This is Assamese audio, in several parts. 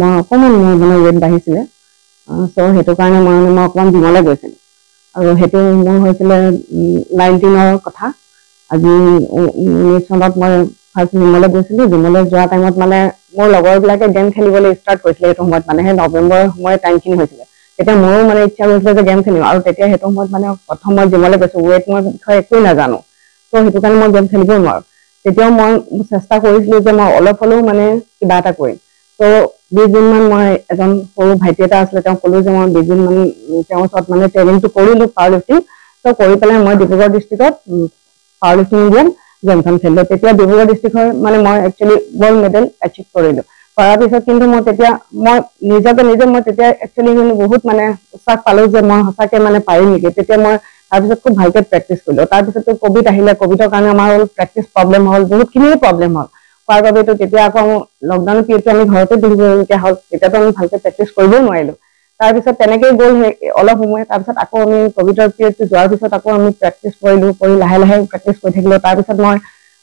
মই অকণমান মোৰ মানে ৱেট বাঢ়িছিলে চ' সেইটো কাৰণে মই অকণমান জিমলৈ গৈছিলোঁ আৰু সেইটো মোৰ হৈছিলে 19ৰ কথা আজি 19 চনত মই ফাৰ্ষ্ট জিমলৈ গৈছিলোঁ জিমলৈ যোৱা টাইমত মানে মোৰ লগৰবিলাকে গেম খেলিবলৈ ষ্টাৰ্ট কৰিছিলে সেইটো সময়ত মানে সেই নৱেম্বৰৰ সময়ত টাইমখিনি হৈছিলে তেতিয়া মোৰো মানে ইচ্ছা গৈছিলে যে গেম খেলিম আৰু তেতিয়া সেইটো সময়ত মানে প্ৰথম মই জিমলৈ গৈছোঁ ৱেট মই বিষয়ে একোৱেই নাজানো ত' সেইটো কাৰণে মই গেম খেলিবই নোৱাৰোঁ তেতিয়াও মই চেষ্টা কৰিছিলোঁ যে মই অলপ হ'লেও মানে কিবা এটা কৰিম ত' 20 দিনমান মই এজন সৰু ভাইটি এটা আছিলে তেওঁ ক'লো যে মই 20 দিনমান তেওঁৰ ওচৰত মানে ট্ৰেইনিংটো কৰিলোঁ পাৱাৰ লিফটিং ত' কৰি পেলাই মই ডিব্ৰুগড় ডিষ্ট্ৰিক্টত পাৱাৰ লিফটিং ইণ্ডিয়ান গেমখন খেলিলোঁ তেতিয়া ডিব্ৰুগড় ডিষ্ট্ৰিক্টৰ মানে মই একচুৱেলি গ'ল্ড মেডেল এচিভ কৰিলোঁ কৰাৰ পিছত কিন্তু মই তেতিয়া মই নিজে মই তেতিয়া একচুৱেলি মানে বহুত মানে উৎসাহ পালোঁ যে মই সঁচাকৈ মানে পাৰিম নেকি তেতিয়া মই তাৰপিছত খুব ভালকৈ প্ৰেক্টিছ কৰিলোঁ তাৰপিছতো ক'ভিড আহিলে ক'ভিডৰ কাৰণে আমাৰ প্ৰেক্টিছ প্ৰব্লেম হ'ল বহুতখিনিয়ে প্ৰব্লেম হ'ল হোৱাৰ বাবেতো তেতিয়া আকৌ লকডাউনৰ পিৰিয়ডটো আমি ঘৰতে বহিবলগীয়া হ'ল তেতিয়াতো আমি ভালকৈ প্ৰেক্টিছ কৰিবই নোৱাৰিলোঁ তাৰপিছত তেনেকেই গ'ল অলপ সময় তাৰপিছত আকৌ আমি ক'ভিডৰ পিৰিয়ডটো যোৱাৰ পিছত আকৌ আমি প্ৰেক্টিছ কৰিলোঁ কৰি লাহে লাহে প্ৰেক্টিছ কৰি থাকিলোঁ তাৰপিছত মই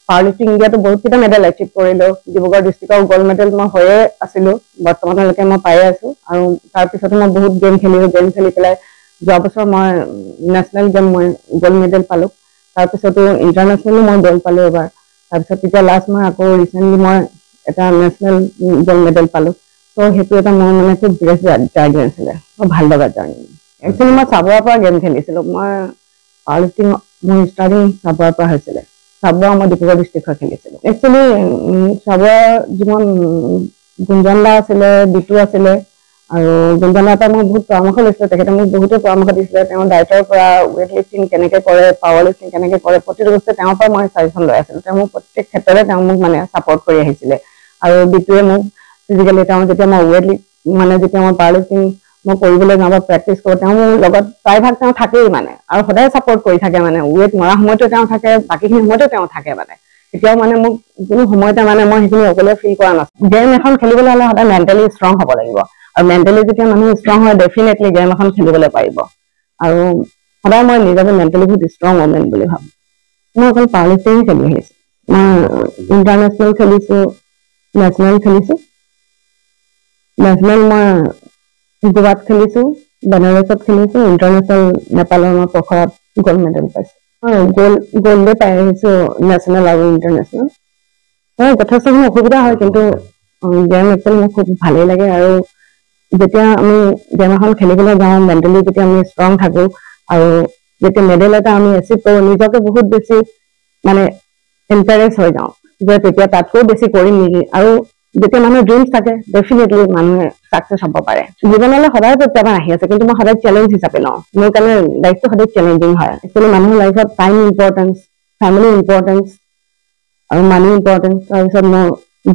পাৱাৰ লিফটিং ইণ্ডিয়াতো বহুতকেইটা মেডেল এচিভ কৰিলোঁ ডিব্ৰুগড় ডিষ্ট্ৰিক্টৰ গ'ল্ড মেডেল মই হৈয়ে আছিলোঁ বৰ্তমানলৈকে মই পায়ে আছোঁ আৰু তাৰপিছতো মই বহুত গেম খেলিলোঁ গেম খেলি পেলাই যোৱা বছৰ মই নেশ্যনেল গেম মই গ'ল্ড মেডেল পালোঁ তাৰপিছতো ইণ্টাৰনেশ্যনেলো মই গ'ল্ড পালোঁ এবাৰ তাৰপিছত তেতিয়া লাষ্ট মই আকৌ ৰিচেণ্টলি মই এটা নেশ্যনেল গ'ল্ড মেডেল পালোঁ ত' সেইটো এটা মোৰ মানে খুব বেষ্ট জাৰ্ণি আছিলে ভাল লগা জাৰ্ণি একচুৱেলি মই চাবুৱাৰ পৰা গেম খেলিছিলোঁ মই পাৱাৰ লিফটিং মোৰ ষ্টাৰ্টিং চাবুৱাৰ পৰা হৈছিলে চাবুৱা মই ডিব্ৰুগড় ডিষ্ট্ৰিক্টত খেলিছিলোঁ একচুৱেলি চাবুৱাৰ যিমান গুঞ্জন দা আছিলে বিটু আছিলে আৰু গুঞ্জন দাৰ পৰা মই বহুত পৰামৰ্শ লৈছিলোঁ তেখেতে মোক বহুতে পৰামৰ্শ দিছিলে তেওঁৰ ডায়েটৰ পৰা ৱেইট লিফটিং কেনেকৈ কৰে পাৱাৰ লিফটিং কেনেকৈ কৰে প্ৰতিটো বস্তুৱে তেওঁৰ পৰা মই চাজেশ্যন লৈ আছিলোঁ তেওঁ মোক প্ৰত্যেক ক্ষেত্ৰতে তেওঁ মোক মানে ছাপৰ্ট কৰি আহিছিলে আৰু বিটুৱে মোক ফিজিকেলি তেওঁ যেতিয়া মই ৱেইট মানে যেতিয়া মই পাৱাৰ লিফটিং মই কৰিবলৈ যাওঁ বা প্ৰেক্টিছ কৰোঁ তেওঁ মোৰ লগত প্ৰায়ভাগ তেওঁ থাকেই মানে আৰু সদায় ছাপৰ্ট কৰি থাকে মানে ৱেইট মৰা সময়তো তেওঁ থাকে বাকীখিনি সময়তো তেওঁ থাকে মানে এতিয়াও মানে মোক কোনো সময়তে মানে মই সেইখিনি অকলে ফিল কৰা নাছিলোঁ গেম এখন খেলিবলৈ হ'লে সদায় মেণ্টেলি ষ্ট্ৰং হ'ব লাগিব আৰু মেণ্টেলি যেতিয়া মানুহ ষ্ট্ৰং হয় ডেফিনেটলি গেম এখন খেলিবলৈ পাৰিব আৰু সদায় মই নিজকে মেণ্টেলি বহুত ষ্ট্ৰং ওমেন বুলি ভাবোঁ মই অকল পাৱাৰ লিফটিং খেলি আহিছোঁ মই ইণ্টাৰনেশ্যনেল খেলিছোঁ নেশ্যনেল খেলিছোঁ নেশ্যনেল মই গোৱাত খেলিছোঁ বেনাৰসত খেলিছোঁ ইণ্টাৰনেশ্যনেল নেপালৰ মই পখৰাত গ'ল্ড মেডেল পাইছোঁ গ'ল্ডে পাই আহিছোঁ নেশ্যনেল আৰু ইণ্টাৰনেশ্যনেল যথেষ্টখিনি অসুবিধা হয় কিন্তু গেম একচুৱেলি মোৰ খুব ভালেই লাগে আৰু যেতিয়া আমি গেম এখন খেলিবলৈ যাওঁ মেণ্টেলি যেতিয়া আমি ষ্ট্ৰং থাকোঁ আৰু যেতিয়া মেডেল এটা আমি এচিভ কৰোঁ নিজকে বহুত বেছি মানে এনকাৰেজ হৈ যাওঁ যে তেতিয়া তাতকৈ বেছি কৰিম নেকি আৰু যেতিয়া মানুহৰ ড্ৰিমছ থাকে ডেফিনেটলি মানুহে ছাকচেছ হ'ব পাৰে জীৱনলৈ সদায় প্ৰত্যাহ্বান আহি আছে কিন্তু মই সদায় চেলেঞ্জ হিচাপে লওঁ মোৰ কাৰণে লাইফটো সদায় চেলেঞ্জিং হয় একচুৱেলি মানুহৰ লাইফত টাইম ইম্পৰ্টেঞ্চ ফেমিলি ইম্পৰ্টেঞ্চ আৰু মানি ইম্পৰ্টেঞ্চ তাৰপিছত মোৰ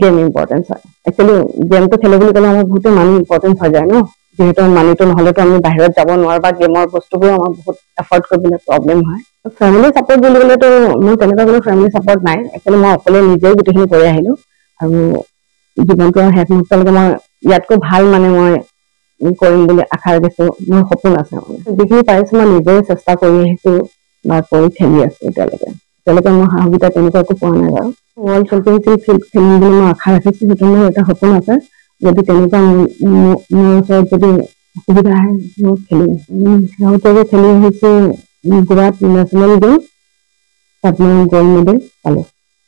গেম ইম্পৰ্টেঞ্চ হয় একচুৱেলি গেমটো খেলোঁ বুলি ক'লে আমাৰ বহুতো মানি ইম্পৰ্টেঞ্চ হৈ যায় ন যিহেতু মানিটো নহ'লেতো আমি বাহিৰত যাব নোৱাৰোঁ বা গেমৰ বস্তুবোৰ আমাৰ বহুত এফৰ্ড কৰিবলৈ প্ৰব্লেম হয় ফেমিলি ছাপৰ্ট বুলি ক'লেতো মোৰ তেনেকুৱা কোনো ফেমিলি ছাপৰ্ট নাই একচুৱেলি মই অকলে নিজেই গোটেইখিনি কৰি আহিলোঁ আৰু জীৱনটো শেষ মুহূৰ্তলৈকে মই ইয়াতকৈ ভাল মানে মই কৰিম বুলি আশা ৰাখিছোঁ মোৰ সপোন আছে মানে যিখিনি পাৰিছোঁ মই নিজেই চেষ্টা কৰি আহিছোঁ বা কৰি খেলি আছোঁ এতিয়ালৈকে মোৰ সাহসিতা তেনেকুৱা একো পোৱা নাই বাৰু ৱৰ্ল্ড চেম্পিয়নশ্বিপ খেলিম বুলি মই আশা ৰাখিছোঁ সেইটো মোৰ এটা সপোন আছে যদি তেনেকুৱা মোৰ ওচৰত যদি অসুবিধা আহে মই খেলিম শেহতীয়াকৈ খেলি আহিছোঁ গোৱাত নেশ্যনেল গেম তাত মই গ'ল্ড মেডেল পালোঁ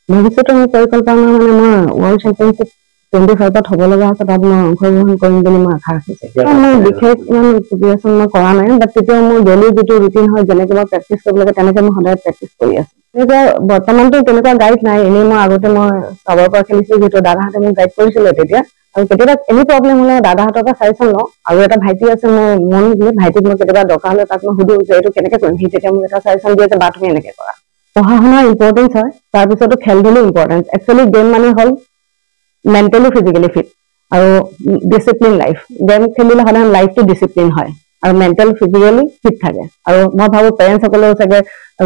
ভৱিষ্যতে মোৰ পৰিকল্পনা মানে মই ৱৰ্ল্ড চেম্পিয়নশ্বিপ 25ত হ'ব লগা আছে তাত মই অংশগ্ৰহণ কৰিম বুলি মই আশা ৰাখিছোঁ মোৰ বিশেষ ইমান প্ৰিপেৰেশ্যন মই কৰা নাই বাট তেতিয়াও মোৰ ডেইলি যিটো ৰুটিন হয় যেনেকৈ মই প্ৰেক্টিছ কৰিব লাগে তেনেকৈ মই সদায় প্ৰেক্টিছ কৰি আছোঁ তেনেকুৱা বৰ্তমানতো তেনেকুৱা গাইড নাই এনেই মই আগতে মই চাবৰ পৰা খেলিছিলোঁ যিহেতু দাদাহঁতে মোক গাইড কৰিছিলে তেতিয়া আৰু কেতিয়াবা এনি প্ৰব্লেম হ'লে দাদাহঁতৰ পৰা চাজেশ্যন লওঁ আৰু এটা ভাইটি আছে মোৰ মন ভাইটিক মই কেতিয়াবা দৰকাৰ হ'লে তাক মই সুধোঁ যে এইটো কেনেকৈ কৰিম সি তেতিয়া মোক এটা চাজেশ্যন দিয়ে যে বা তুমি এনেকৈ কৰা পঢ়া শুনাৰ ইম্পৰ্টেঞ্চ হয় তাৰপিছতো খেল ধূলো ইম্পৰ্টেঞ্চ একচুৱেলি গেম মানে হ'ল মেণ্টেলি ফিজিকেলি ফিট আৰু ডিচিপ্লিন লাইফ গেম খেলিলে সদায় লাইফটো ডিচিপ্লিন হয় আৰু মেণ্টেল ফিজিকেলি ফিট থাকে আৰু মই ভাবোঁ পেৰেণ্টছসকলেও চাগে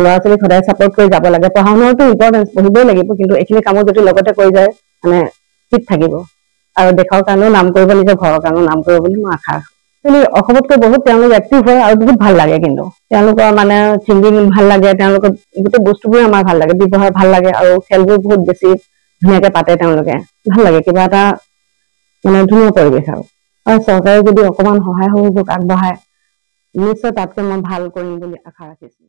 ল'ৰা ছোৱালীক সদায় ছাপৰ্ট কৰি যাব লাগে পঢ়া শুনাৰতো ইম্পৰ্টেঞ্চ পঢ়িবই লাগিব কিন্তু এইখিনি কামত যদি লগতে কৰি যায় মানে ফিট থাকিব আৰু দেশৰ কাৰণেও নাম কৰিব নিজৰ ঘৰৰ কাৰণেও নাম কৰিব বুলি মই আশা ৰাখোঁ কিন্তু অসমতকৈ বহুত তেওঁলোক এক্টিভ হয় আৰু বহুত ভাল লাগে কিন্তু তেওঁলোকৰ মানে ছিংগিং ভাল লাগে তেওঁলোকৰ গোটেই বস্তুবোৰে আমাৰ ভাল লাগে ব্যৱহাৰ ভাল লাগে আৰু খেলবোৰ বহুত বেছি ধুনীয়াকৈ পাতে তেওঁলোকে ভাল লাগে কিবা এটা মানে ধুনীয়া পৰিৱেশ আৰু চৰকাৰে যদি অকমান সহায় সহযোগ আগবঢ়ায় নিশ্চয় তাতকৈ মই ভাল কৰিম বুলি আশা ৰাখিছো।